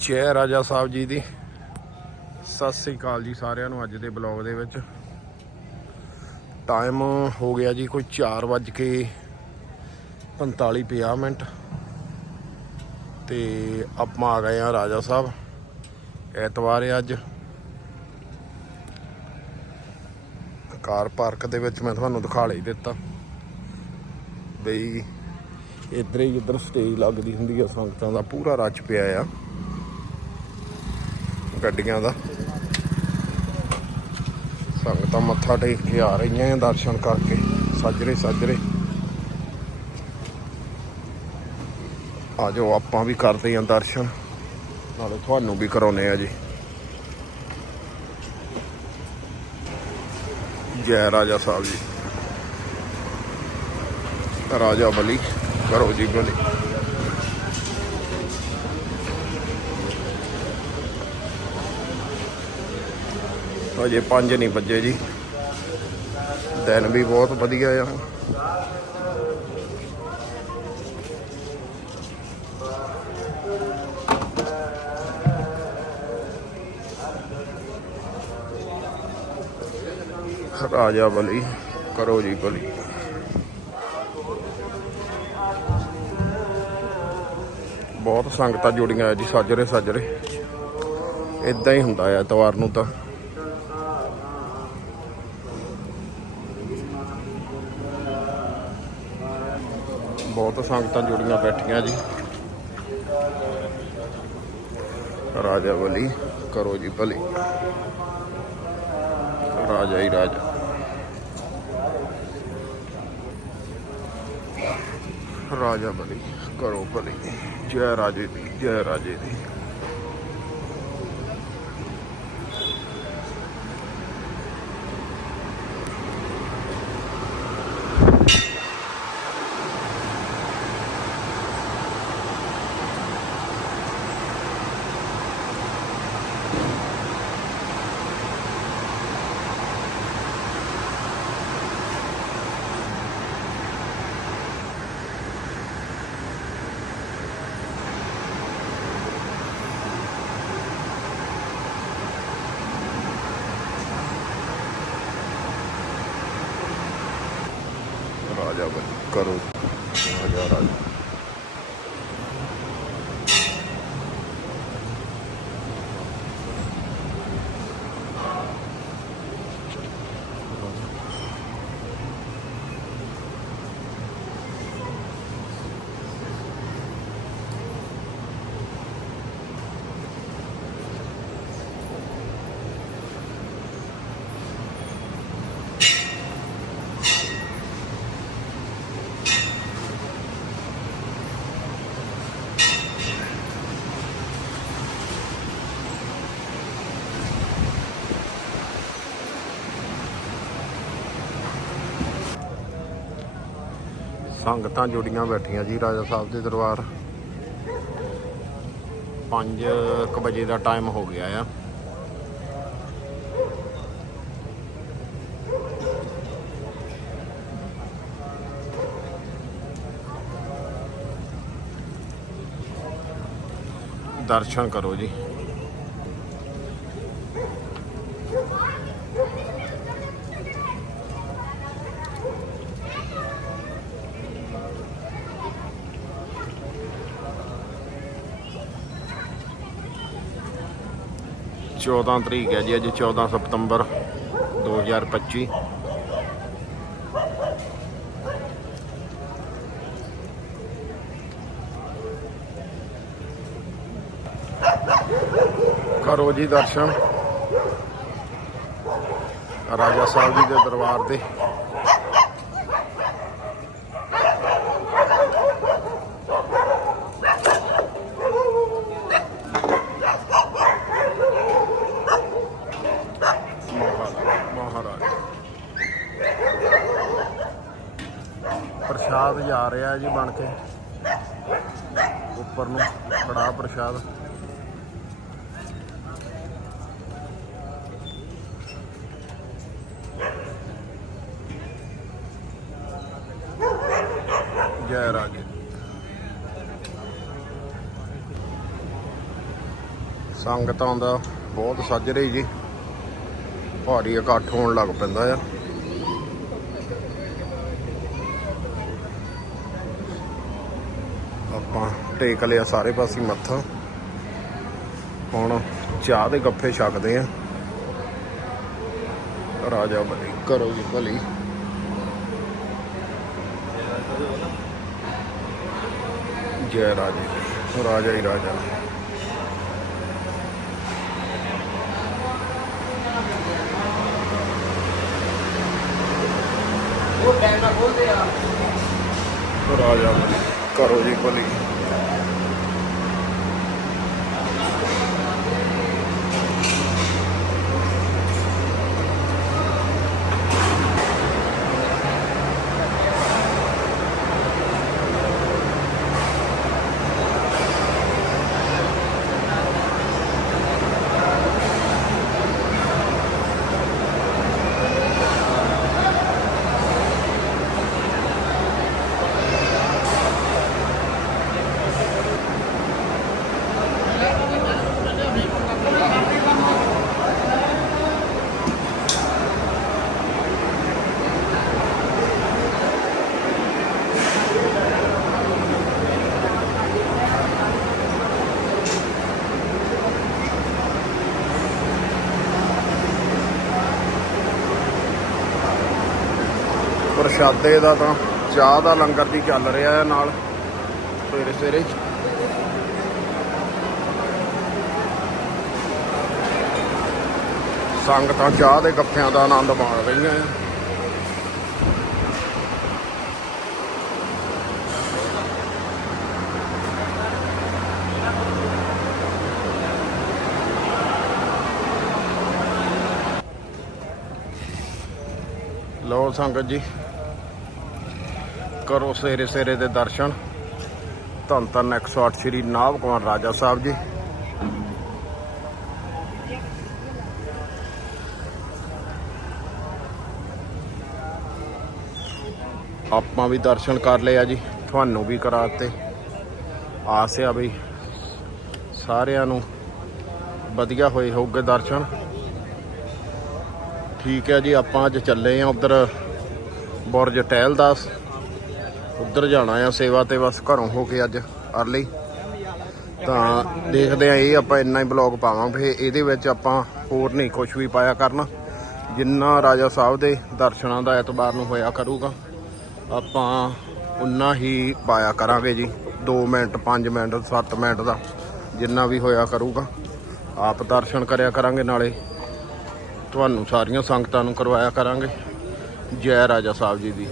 ਜੈ ਰਾਜਾ ਸਾਹਿਬ ਜੀ ਦੀ। ਸਤਿ ਸ੍ਰੀ ਅਕਾਲ ਜੀ ਸਾਰਿਆਂ ਨੂੰ ਅੱਜ ਦੇ ਬਲੌਗ ਦੇ ਵਿੱਚ। ਟਾਈਮ ਹੋ ਗਿਆ ਜੀ ਕੋਈ 4 ਵੱਜ ਕੇ 45 50 ਮਿੰਟ। ਤੇ ਆਪਾਂ ਆ ਗਏ ਆ ਰਾਜਾ ਸਾਹਿਬ। ਐਤਵਾਰ ਹੈ ਅੱਜ। ਕਾਰ ਪਾਰਕ ਦੇ ਵਿੱਚ ਮੈਂ ਤੁਹਾਨੂੰ ਦਿਖਾ ਲਈ ਦਿੱਤਾ। ਬਈ ਇੱਧਰ ਹੀ ਇੱਧਰ ਸਟੇਜ ਲੱਗਦੀ ਹੁੰਦੀ ਆ ਸੰਗਤਾਂ ਦਾ ਪੂਰਾ ਰੱਜ ਪਿਆ ਆ। ਗੱਡੀਆਂ ਦਾ। ਸੰਗਤਾਂ ਮੱਥਾ ਟੇਕ ਕੇ ਆ ਰਹੀਆਂ ਆ ਦਰਸ਼ਨ ਕਰਕੇ। ਸਾਜਰੇ ਸਾਜਰੇ। ਆਜੋ ਆਪਾਂ ਵੀ ਕਰਦੇ ਆ ਦਰਸ਼ਨ। ਨਾਲੇ ਤੁਹਾਨੂੰ ਵੀ ਕਰਾਉਨੇ ਆ ਜੀ। ਜੈ ਰਾਜਾ ਸਾਹਿਬ ਜੀ। ਰਾਜਾ ਬਲੀ, ਕਰੋ ਜੀ ਬਲੀ। ਅਜੇ 5 ਨਹੀਂ ਵੱਜੇ ਜੀ। ਦਿਨ ਵੀ ਬਹੁਤ ਵਧੀਆ ਆ। ਰਾਜਾ ਬਲੀ, ਕਰੋ ਜੀ ਬਲੀ। ਬਹੁਤ ਸੰਗਤਾਂ ਜੁੜੀਆਂ ਜੀ ਸਾਜਰੇ ਸਾਜਰੇ ਇਦਾਂ ਹੀ ਹੁੰਦਾ ਆ ਐਤਵਾਰ ਨੂੰ ਤਾਂ। ਬਹੁਤ ਸੰਗਤਾਂ ਜੁੜੀਆਂ ਬੈਠੀਆਂ ਜੀ। ਰਾਜਾ ਬਲੀ, ਕਰੋ ਜੀ ਭਲੀ। ਰਾਜਾ ਹੀ ਰਾਜਾ। ਰਾਜਾ ਬਲੀ, ਕਰੋ ਭਲੀ। ਜੈ ਰਾਜੇ ਦੀ, ਜੈ ਰਾਜੇ ਦੀ। ਰਾਜਾ ਬਲੀ ਕਰੋ। ਰਾਜਾ ਰਾਜਾ। ਸੰਗਤਾਂ ਜੁੜੀਆਂ ਬੈਠੀਆਂ ਜੀ ਰਾਜਾ ਸਾਹਿਬ ਦੇ ਦਰਬਾਰ। 5 ਵਜੇ ਦਾ ਟਾਈਮ ਹੋ ਗਿਆ ਆ। ਦਰਸ਼ਨ ਕਰੋ ਜੀ। ਚੌਦਾਂ ਤਰੀਕ ਹੈ ਜੀ, ਅੱਜ 14 ਸਤੰਬਰ 2025 ਕਰੋ ਜੀ ਦਰਸ਼ਨ। ਰਾਜਾ ਸਾਹਿਬ ਜੀ ਦੇ ਦਰਬਾਰ ਦੇ। ਪ੍ਰਸ਼ਾਦ ਜਾ ਰਿਹਾ ਜੀ ਬਣ ਕੇ। ਉੱਪਰ ਨੂੰ ਬੜਾ ਪ੍ਰਸ਼ਾਦ। ਜੈ ਰਾਜੇ। ਸੰਗਤਾਂ ਦਾ ਬਹੁਤ ਸੱਜ ਰਹੀ ਜੀ। ਭਾਰੀ ਇਕੱਠ ਹੋਣ ਲੱਗ ਪੈਂਦਾ ਆ ਆਪਾਂ ਟੇਕ ਲਿਆ ਸਾਰੇ ਪਾਸੇ ਮੱਥਾ। ਹੁਣ ਚਾਹ ਦੇ ਗੱਫੇ ਛਕਦੇ ਆ। ਰਾਜਾ ਬਲੀ ਕਰੋ ਜੀ ਭਲੀ। ਜੈ ਰਾਜੇ ਰਾਜਾ ਹੀ ਰਾਜਾ। ਉਹ ਕੈਮਰਾ ਖੋਲਦੇ ਆ। ਰਾਜਾ ਕਰੋ ਜੀ ਭਲੀ। ਪ੍ਰਸ਼ਾਦੇ ਦਾ ਤਾਂ ਚਾਹ ਦਾ ਲੰਗਰ ਵੀ ਚੱਲ ਰਿਹਾ ਹੈ ਨਾਲ, ਸਵੇਰੇ ਸਵੇਰੇ। ਸੰਗਤਾਂ ਚਾਹ ਦੇ ਗੱਫਿਆਂ ਦਾ ਆਨੰਦ ਮਾਣ ਰਹੀਆਂ ਆ ਲਓ ਸੰਗਤ ਜੀ ਕਰੋ ਸਵੇਰੇ ਸਵੇਰੇ ਦੇ ਦਰਸ਼ਨ। ਧੰਨ ਧੰਨ 108 ਸ਼੍ਰੀ ਨਾਭ ਕੁਮਾਰ ਰਾਜਾ ਸਾਹਿਬ ਜੀ। ਆਪਾਂ ਵੀ ਦਰਸ਼ਨ ਕਰ ਲਏ ਆ ਜੀ, ਤੁਹਾਨੂੰ ਵੀ ਕਰਾਤੇ ਆਸ ਆ ਬਈ ਸਾਰਿਆਂ ਨੂੰ ਵਧੀਆ ਹੋਏ ਹੋਊਗੇ ਦਰਸ਼ਨ। ਠੀਕ ਹੈ ਜੀ, ਆਪਾਂ ਅੱਜ ਚੱਲੇ ਆ ਉਧਰ ਬੁਰਜ ਟਹਿਲਦਾਸ। ਉੱਧਰ ਜਾਣਾ ਆ ਸੇਵਾ ਤੇ ਬਸ ਘਰੋਂ ਹੋ ਕੇ ਅੱਜ ਅਰਲੀ ਤਾਂ ਦੇਖਦੇ ਆ ਇਹ ਆਪਾਂ ਇੰਨਾ ਹੀ ਬਲੌਗ ਪਾਵਾਂਗੇ ਇਹਦੇ ਵਿੱਚ ਆਪਾਂ ਹੋਰ ਨਹੀਂ ਕੁਝ ਵੀ ਪਾਇਆ ਕਰਨਾ। ਜਿੰਨਾ ਰਾਜਾ ਸਾਹਿਬ ਦੇ ਦਰਸ਼ਨਾਂ ਦਾ ਐਤਵਾਰ ਨੂੰ ਹੋਇਆ ਕਰੂਗਾ, ਆਪਾਂ ਉਨਾ ਹੀ ਪਾਇਆ ਕਰਾਂਗੇ ਜੀ। 2 ਮਿੰਟ 5 ਮਿੰਟ 7 ਮਿੰਟ ਦਾ ਜਿੰਨਾ ਵੀ ਹੋਇਆ ਕਰੂਗਾ, ਆਪ ਦਰਸ਼ਨ ਕਰਿਆ ਕਰਾਂਗੇ ਨਾਲੇ। ਤੁਹਾਨੂੰ ਸਾਰੀਆਂ ਸੰਗਤਾਂ ਨੂੰ ਕਰਵਾਇਆ ਕਰਾਂਗੇ। ਜੈ ਰਾਜਾ ਸਾਹਿਬ ਜੀ ਦੀ।